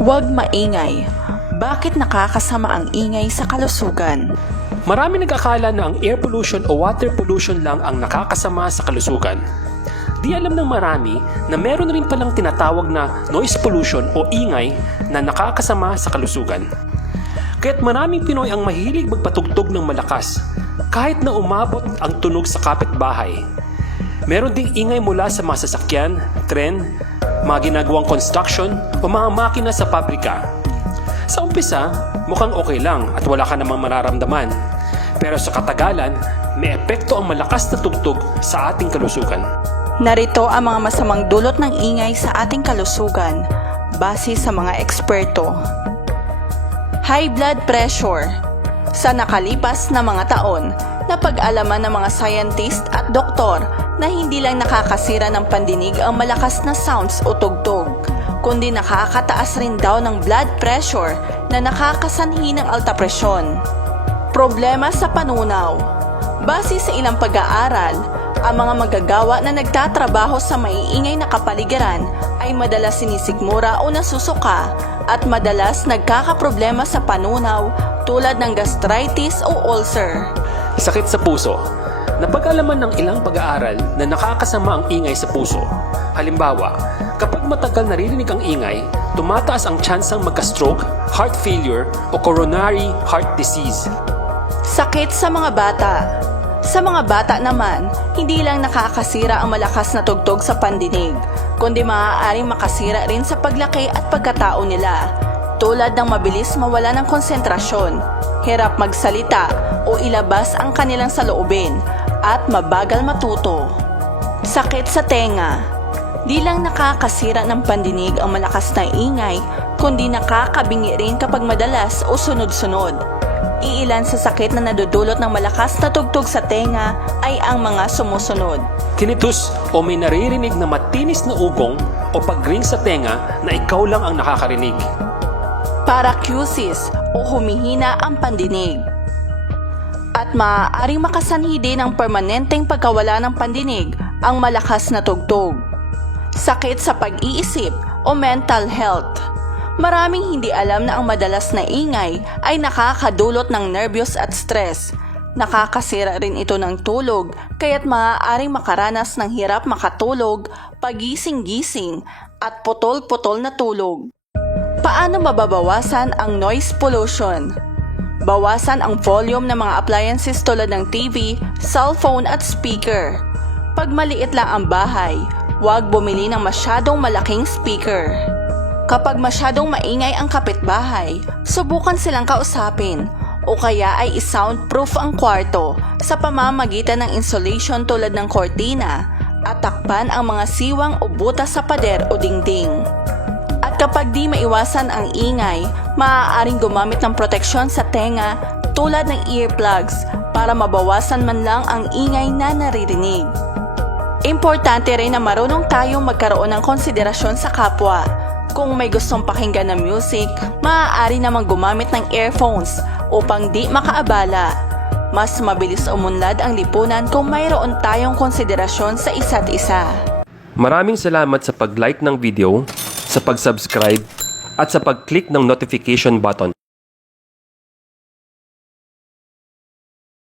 Huwag maingay. Bakit nakakasama ang ingay sa kalusugan? Marami nag-akala na ang air pollution o water pollution lang ang nakakasama sa kalusugan. Di alam ng marami na meron rin palang tinatawag na noise pollution o ingay na nakakasama sa kalusugan. Kaya't maraming Pinoy ang mahilig magpatugtog ng malakas kahit na umabot ang tunog sa kapitbahay. Meron ding ingay mula sa mga sasakyan, tren, mga ginagawang construction o mga makina sa pabrika. Sa umpisa, mukhang okay lang at wala ka namang mararamdaman. Pero sa katagalan, may epekto ang malakas na tugtog sa ating kalusugan. Narito ang mga masamang dulot ng ingay sa ating kalusugan base sa mga eksperto. High blood pressure. Sa nakalipas na mga taon, napag-alaman ng mga scientist at doktor na hindi lang nakakasira ng pandinig ang malakas na sounds o tugtog, kundi nakakataas rin daw ng blood pressure na nakakasanhi ng alta presyon. Problema sa panunaw. Base sa ilang pag-aaral, ang mga magagawa na nagtatrabaho sa maiingay na kapaligiran ay madalas sinisigmura o nasusuka at madalas nagkakaproblema sa panunaw tulad ng gastritis o ulcer. Sakit sa puso. Napag-alaman ng ilang pag-aaral na nakakasama ang ingay sa puso. Halimbawa, kapag matagal naririnig ang ingay, tumataas ang tsansang magka-stroke, heart failure o coronary heart disease. Sakit sa mga bata. Sa mga bata naman, hindi lang nakakasira ang malakas na tugtog sa pandinig, kundi maaaring makasira rin sa paglaki at pagkatao nila, tulad ng mabilis mawala ng konsentrasyon, hirap magsalita o ilabas ang kanilang saloobin, at mabagal matuto. Sakit sa tenga. Di lang nakakasira ng pandinig ang malakas na ingay, kundi nakakabingi rin kapag madalas o sunod-sunod. Iilan sa sakit na nadudulot ng malakas na tugtog sa tenga ay ang mga sumusunod. Tinnitus o may naririnig na matinis na ugong o pagring sa tenga na ikaw lang ang nakakarinig. Paracusis o humihina ang pandinig. At maaaring makasanhi din ng permanenteng pagkawala ng pandinig ang malakas na tugtog. Sakit sa pag-iisip o mental health. Maraming hindi alam na ang madalas na ingay ay nakakadulot ng nervyos at stress. Nakakasira rin ito ng tulog, kaya't maaaring makaranas ng hirap makatulog, pagising-gising, at putol-putol na tulog. Paano mababawasan ang noise pollution? Bawasan ang volume ng mga appliances tulad ng TV, cellphone at speaker. Pag maliit lang ang bahay, huwag bumili ng masyadong malaking speaker. Kapag masyadong maingay ang kapitbahay, subukan silang kausapin o kaya ay i-soundproof ang kwarto sa pamamagitan ng insulation tulad ng kortina at takpan ang mga siwang o butas sa pader o dingding. Kapag di maiwasan ang ingay, maaaring gumamit ng proteksyon sa tenga tulad ng earplugs para mabawasan man lang ang ingay na naririnig. Importante rin na marunong tayong magkaroon ng konsiderasyon sa kapwa. Kung may gustong pakinggan ng music, maaari namang gumamit ng earphones upang di makaabala. Mas mabilis umunlad ang lipunan kung mayroon tayong konsiderasyon sa isa't isa. Maraming salamat sa pag-like ng video, sa pag-subscribe, at sa pag-click ng notification button.